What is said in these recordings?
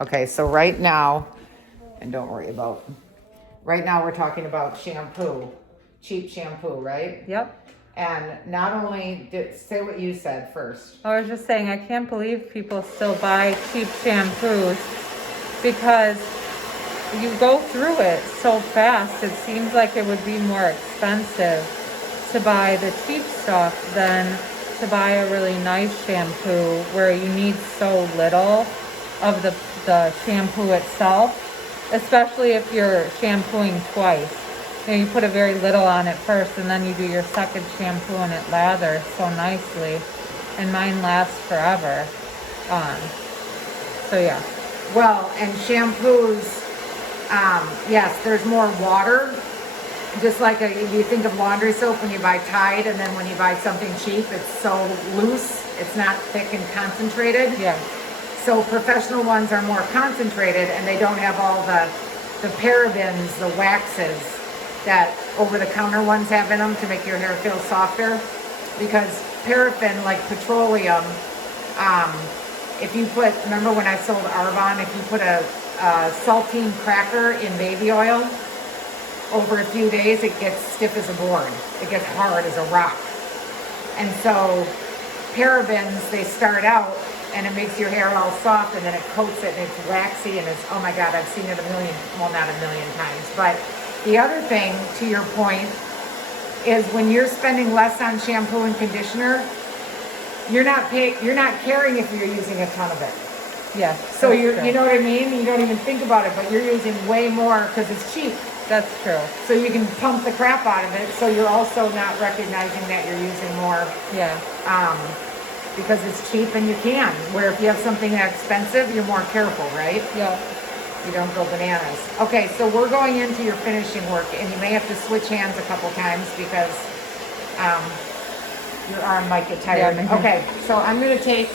Okay, so right now, and don't worry about, right now we're talking about shampoo, cheap shampoo, right? Yep. And not only say what you said first. I was just saying, I can't believe people still buy cheap shampoos because you go through it so fast. It seems like it would be more expensive to buy the cheap stuff than to buy a really nice shampoo where you need so little of the shampoo itself, especially if you're shampooing twice. You put a very little on it first and then you do your second shampoo and it lathers so nicely. And mine lasts forever. So yeah. Well, and shampoos, yes, there's more water. Just like you think of laundry soap when you buy Tide, and then when you buy something cheap, it's so loose. It's not thick and concentrated. Yeah. So professional ones are more concentrated, and they don't have all the parabens, the waxes that over-the-counter ones have in them to make your hair feel softer. Because paraffin, like petroleum, if you put, remember when I sold Arbonne, if you put a saltine cracker in baby oil, over a few days it gets stiff as a board. It gets hard as a rock. And so parabens, they start out and it makes your hair all soft and then it coats it and it's waxy and it's, oh my God, I've seen it a million, well not a million times. But the other thing, to your point, is when you're spending less on shampoo and conditioner, you're not caring if you're using a ton of it. Yeah. So you know what I mean? You don't even think about it, but you're using way more because it's cheap. That's true. So you can pump the crap out of it. So you're also not recognizing that you're using more. Yeah. Because it's cheap and you can. Where if you have something that's expensive, you're more careful, right? Yeah. You don't go bananas. Okay, so we're going into your finishing work, and you may have to switch hands a couple times because your arm might get tired. Yeah, okay, so I'm gonna take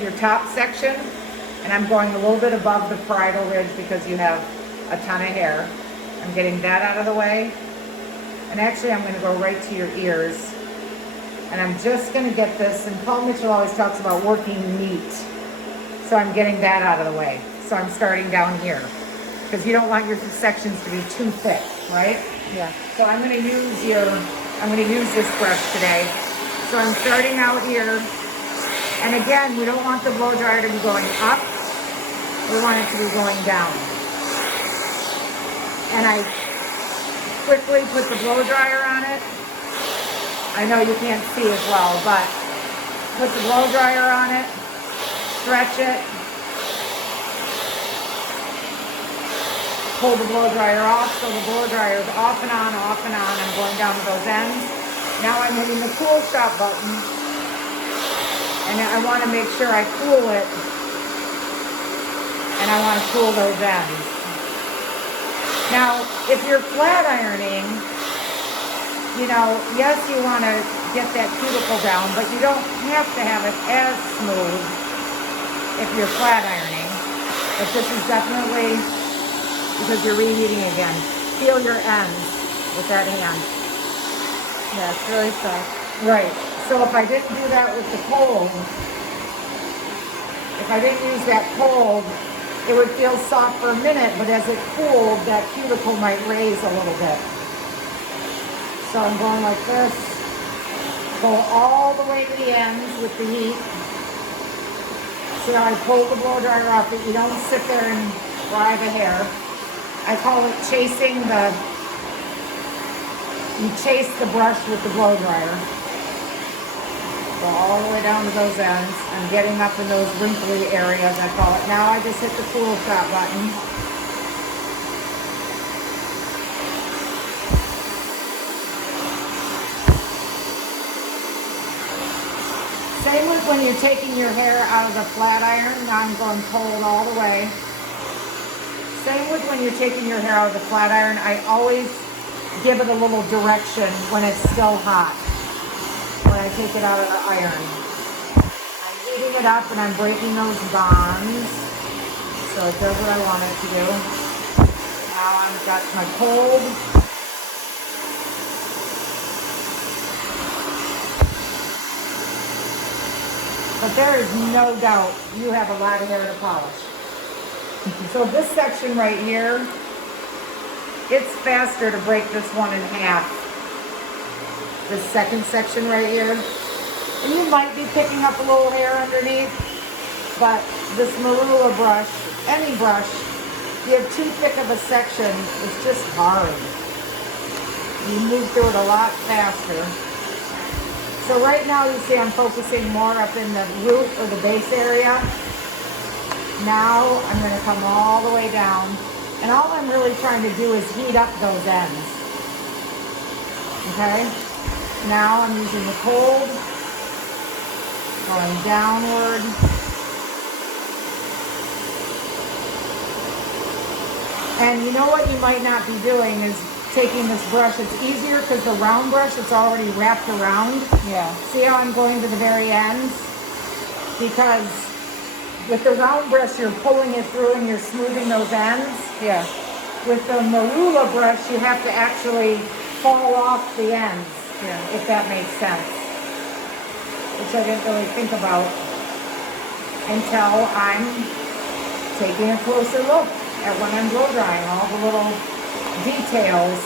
your top section, and I'm going a little bit above the parietal ridge because you have a ton of hair. I'm getting that out of the way, and actually I'm gonna go right to your ears, and I'm just gonna get this. And Paul Mitchell always talks about working neat, so I'm getting that out of the way. So I'm starting down here because you don't want your sections to be too thick, right? Yeah. So I'm going to use this brush today. So I'm starting out here, and again, we don't want the blow dryer to be going up. We want it to be going down. And I quickly put the blow dryer on it. I know you can't see as well, but put the blow dryer on it, stretch it, pull the blow dryer off, so the blow dryer is off and on, I'm going down to those ends. Now I'm hitting the cool shot button, and I want to make sure I cool it, and I want to cool those ends. Now, if you're flat ironing, you know, yes, you want to get that cuticle down, but you don't have to have it as smooth if you're flat ironing. But this is definitely because you're reheating again. Feel your ends with that hand. Yeah, it's really soft. Right. So if I didn't do that with the cold, if I didn't use that cold, it would feel soft for a minute, but as it cooled, that cuticle might raise a little bit. So I'm going like this. Go all the way to the ends with the heat. See how I pull the blow dryer off it? You don't sit there and dry the hair. I call it chasing you chase the brush with the blow dryer. Go all the way down to those ends. I'm getting up in those wrinkly areas, I call it. Now I just hit the cool shot button. Same with when you're taking your hair out of the flat iron. Now I'm going cold all the way. Same with when you're taking your hair out of the flat iron. I always give it a little direction when it's still hot. When I take it out of the iron. I'm heating it up and I'm breaking those bonds. So it does what I want it to do. Now I've got my cold. But there is no doubt you have a lot of hair to polish. So this section right here, it's faster to break this one in half. This second section right here. And you might be picking up a little hair underneath, but this marula brush, any brush, you have too thick of a section, it's just hard. You move through it a lot faster. So right now you see I'm focusing more up in the root or the base area. Now I'm going to come all the way down. And all I'm really trying to do is heat up those ends. Okay? Now I'm using the cold, going downward. And you know what you might not be doing is taking this brush. It's easier because the round brush, it's already wrapped around. Yeah. See how I'm going to the very ends? Because with the round brush, you're pulling it through and you're smoothing those ends. Yeah. With the marula brush, you have to actually fall off the ends, if that makes sense. Which I didn't really think about until I'm taking a closer look at when I'm blow drying, all the little details.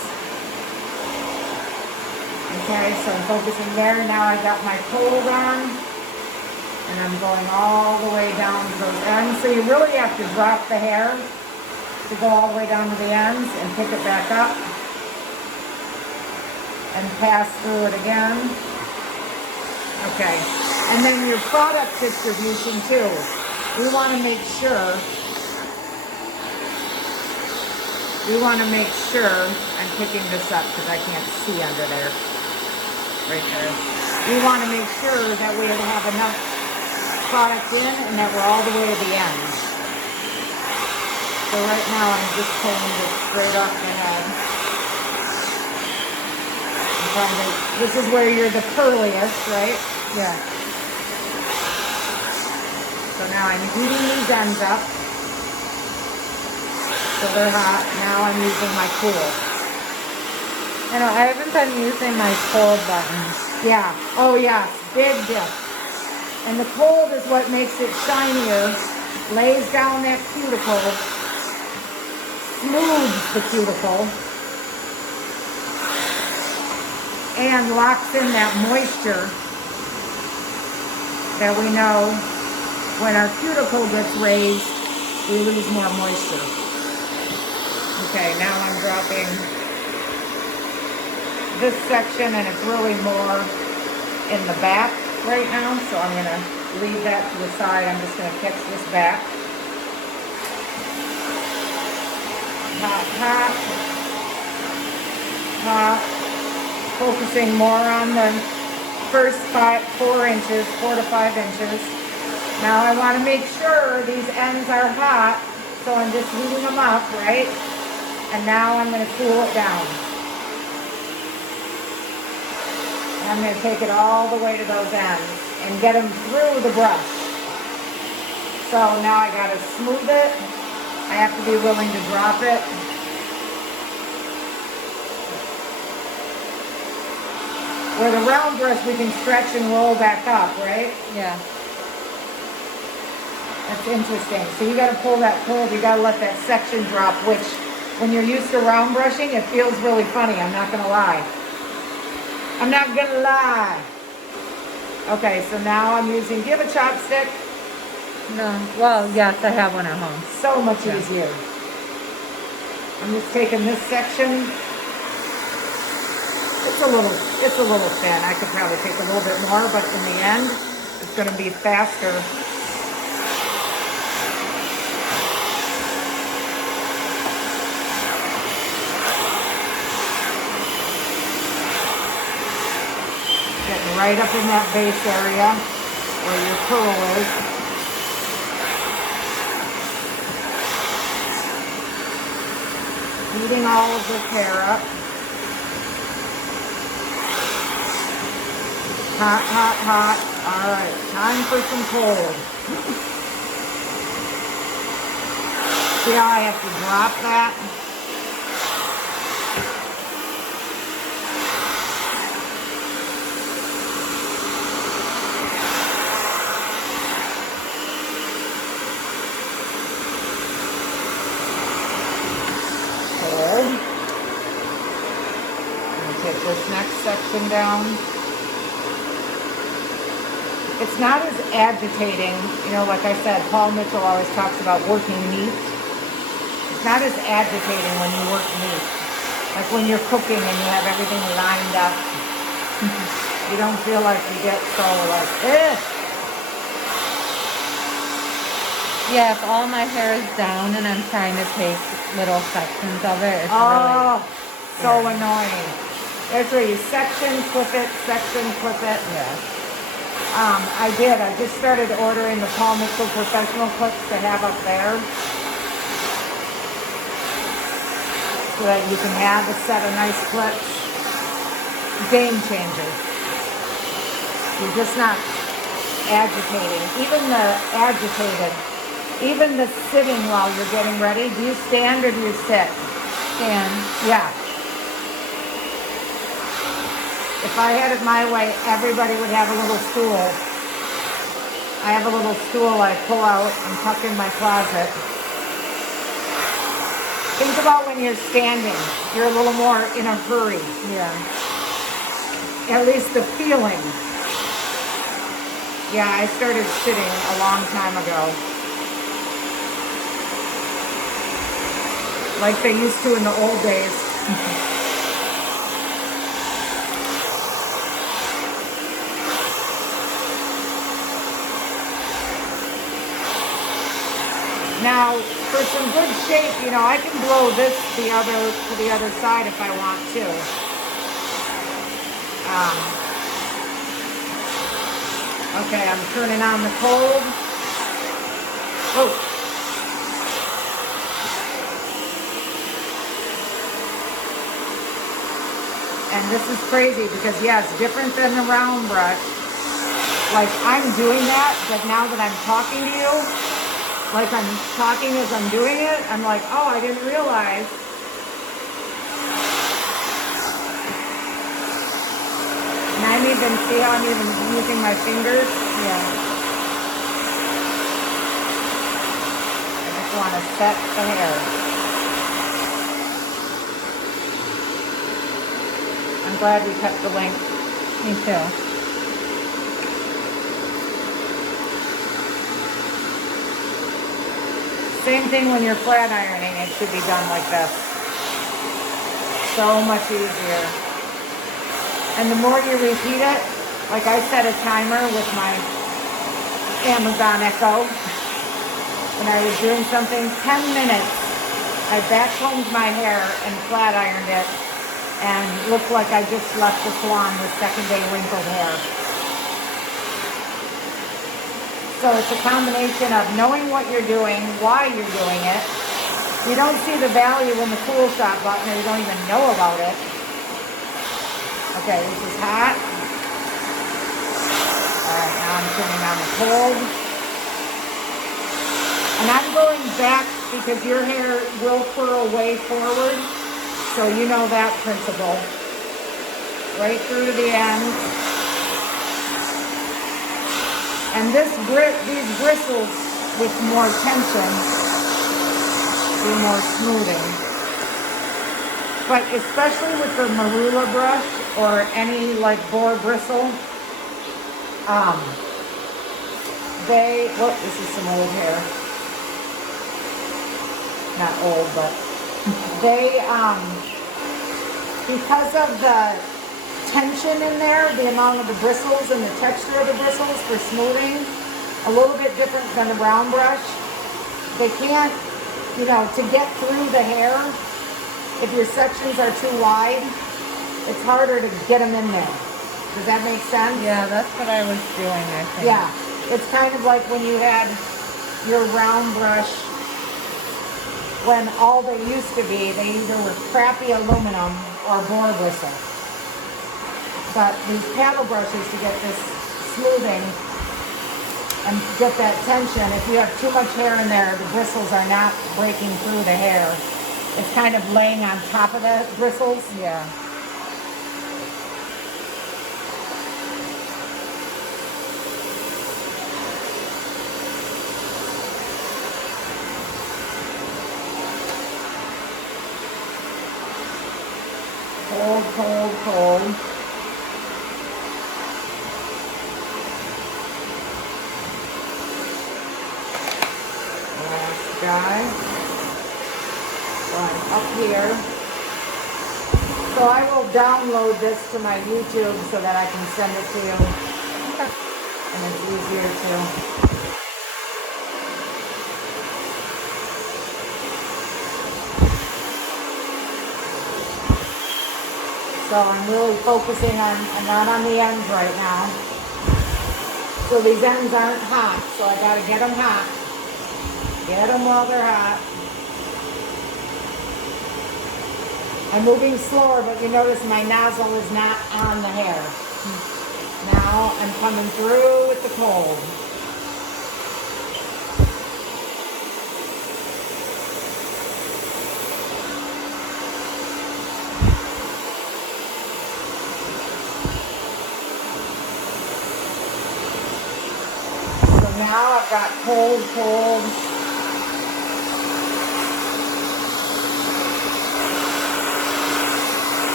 Okay, so I'm focusing there. Now I got my cold on, and I'm going all the way down to those ends. So you really have to drop the hair to go all the way down to the ends and pick it back up and pass through it again. Okay, and then your product distribution too. We want to make sure I'm picking this up because I can't see under there. Right there. We want to make sure that we have enough product in and that we're all the way to the end. So right now I'm just pulling this straight off the head. This is where you're the curliest, right? Yeah. So now I'm heating these ends up. So they're hot. Now I'm using my cool. I know, I haven't been using my cold buttons. Yeah. Oh yeah. Big dip. And the cold is what makes it shinier. Lays down that cuticle. Smooths the cuticle. And locks in that moisture that we know when our cuticle gets raised, we lose more moisture. Okay, now I'm dropping this section, and it's really more in the back right now, so I'm going to leave that to the side. I'm just going to catch this back. Hot, hot, hot. Focusing more on the first 4 inches, 4 to 5 inches. Now I want to make sure these ends are hot, so I'm just heating them up, right? And now I'm going to cool it down. And I'm going to take it all the way to those ends and get them through the brush. So now I got to smooth it. I have to be willing to drop it. Where the round brush we can stretch and roll back up, right? Yeah. That's interesting. So you got to pull that cold. You got to let that section drop, which when you're used to round brushing, it feels really funny. I'm not going to lie. I'm not going to lie. Okay, so now I'm using, do you have a chopstick? No. Well, yes, I have one at home. So much easier. I'm just taking this section. It's a little thin. I could probably take a little bit more, but in the end, it's going to be faster. Getting right up in that base area where your curl is. Heating all of this hair up. Hot, hot, hot. All right, time for some cold. See how I have to drop that? this next section down. It's not as agitating, you know, like I said, Paul Mitchell always talks about working meat. It's not as agitating when you work meat. Like when you're cooking and you have everything lined up. You don't feel like you get so like, eh. Yeah, if all my hair is down and I'm trying to take little sections of it, it's so annoying. That's where you section, clip it, Yeah. I did. I just started ordering the Paul Mitchell professional clips to have up there so that you can have a set of nice clips. Game changer. You're just not agitating. Even the sitting while you're getting ready. Do you stand or do you sit? Stand. Yeah. If I had it my way, everybody would have a little stool. I have a little stool I pull out and tuck in my closet. Think about when you're standing. You're a little more in a hurry. Yeah. At least the feeling. Yeah, I started sitting a long time ago. Like they used to in the old days. Now, for some good shape, you know, I can blow this to the other side if I want to. Okay, I'm turning on the cold. Oh. And this is crazy because, yeah, it's different than the round brush. Like, I'm doing that, but now that I'm talking to you, like I'm talking as I'm doing it, I'm like, oh, I didn't realize. And see how I'm even using my fingers? Yeah. I just want to set the hair. I'm glad we kept the length. Me too. Same thing when you're flat ironing, it should be done like this. So much easier. And the more you repeat it, like I set a timer with my Amazon Echo. When I was doing something, 10 minutes, I backcombed my hair and flat ironed it and looked like I just left the salon with second day wrinkled hair. So it's a combination of knowing what you're doing, why you're doing it. You don't see the value in the cool shot button or you don't even know about it. Okay, this is hot. All right, now I'm turning on the cold. And I'm going back because your hair will curl way forward. So you know that principle. Right through to the end. And these bristles with more tension do more smoothing. But especially with the marula brush or any like boar bristle, this is some old hair. Not old, but they, because of the tension in there, the amount of the bristles and the texture of the bristles for smoothing, a little bit different than the brown brush. They can't, you know, to get through the hair, if your sections are too wide, it's harder to get them in there. Does that make sense? Yeah, that's what I was doing, I think. Yeah, it's kind of like when you had your round brush, when all they used to be, they either were crappy aluminum or boar bristle. But these paddle brushes, to get this smoothing and get that tension, if you have too much hair in there, the bristles are not breaking through the hair. It's kind of laying on top of the bristles. Yeah. Cold, cold, cold. Last guy. So I'm up here. So I will download this to my YouTube so that I can send it to you. Okay. And it's easier to. So I'm really focusing on, I'm not on the ends right now. So these ends aren't hot, so I gotta get them hot. Get them while they're hot. I'm moving slower, but you notice my nozzle is not on the hair. Now I'm coming through with the cold. So now I've got cold, cold.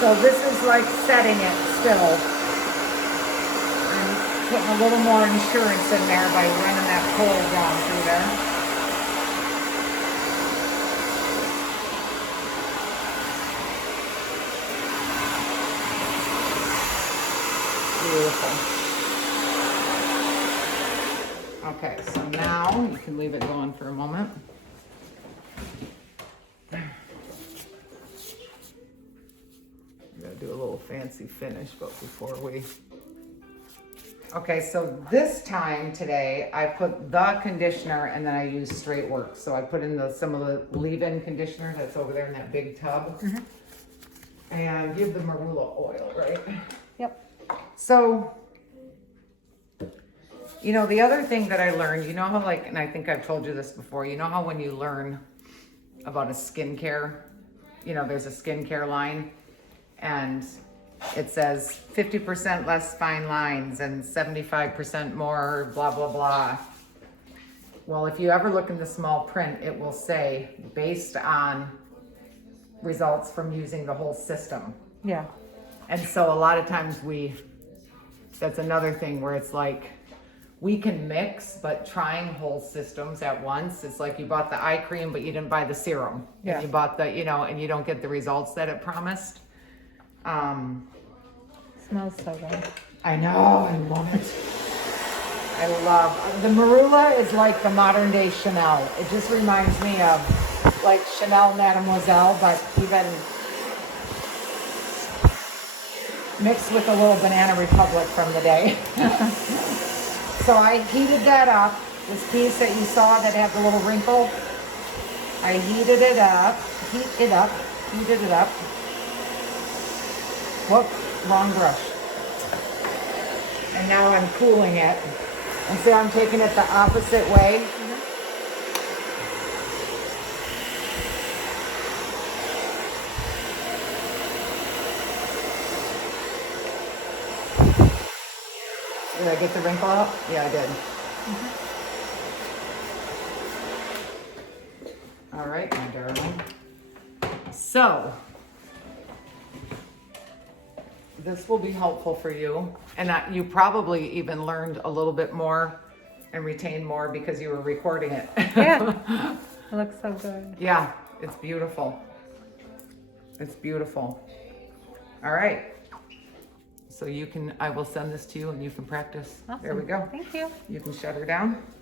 So this is like setting it still. I'm putting a little more insurance in there by running that cold down through there. Beautiful. Okay, so now you can leave it going for a moment. Do a little fancy finish, but before we... Okay, so this time today, I put the conditioner and then I use Straight Works. So I put in some of the leave-in conditioner that's over there in that big tub. Mm-hmm. And give the marula oil, right? Yep. So, you know, the other thing that I learned, you know how like, and I think I've told you this before, you know how when you learn about a skincare, you know, there's a skincare line, and it says 50% less fine lines and 75% more blah, blah, blah. Well, if you ever look in the small print, it will say based on results from using the whole system. Yeah. And so a lot of times that's another thing where it's like, we can mix, but trying whole systems at once, it's like you bought the eye cream, but you didn't buy the serum. Yeah. And you bought the, you know, and you don't get the results that it promised. Smells so good. I know, I love it. I love, the marula is like the modern day Chanel. It just reminds me of like Chanel Mademoiselle, but even mixed with a little Banana Republic from the day. So I heated that up, this piece that you saw that had the little wrinkle. I heated it up. Whoop, wrong brush. And now I'm cooling it. And so I'm taking it the opposite way. Did I get the wrinkle out? Yeah, I did. All right, my darling. So, this will be helpful for you. And you probably even learned a little bit more and retained more because you were recording it. Yeah. It looks so good. Yeah, it's beautiful. It's beautiful. All right. So I will send this to you and you can practice. Awesome. There we go. Thank you. You can shut her down.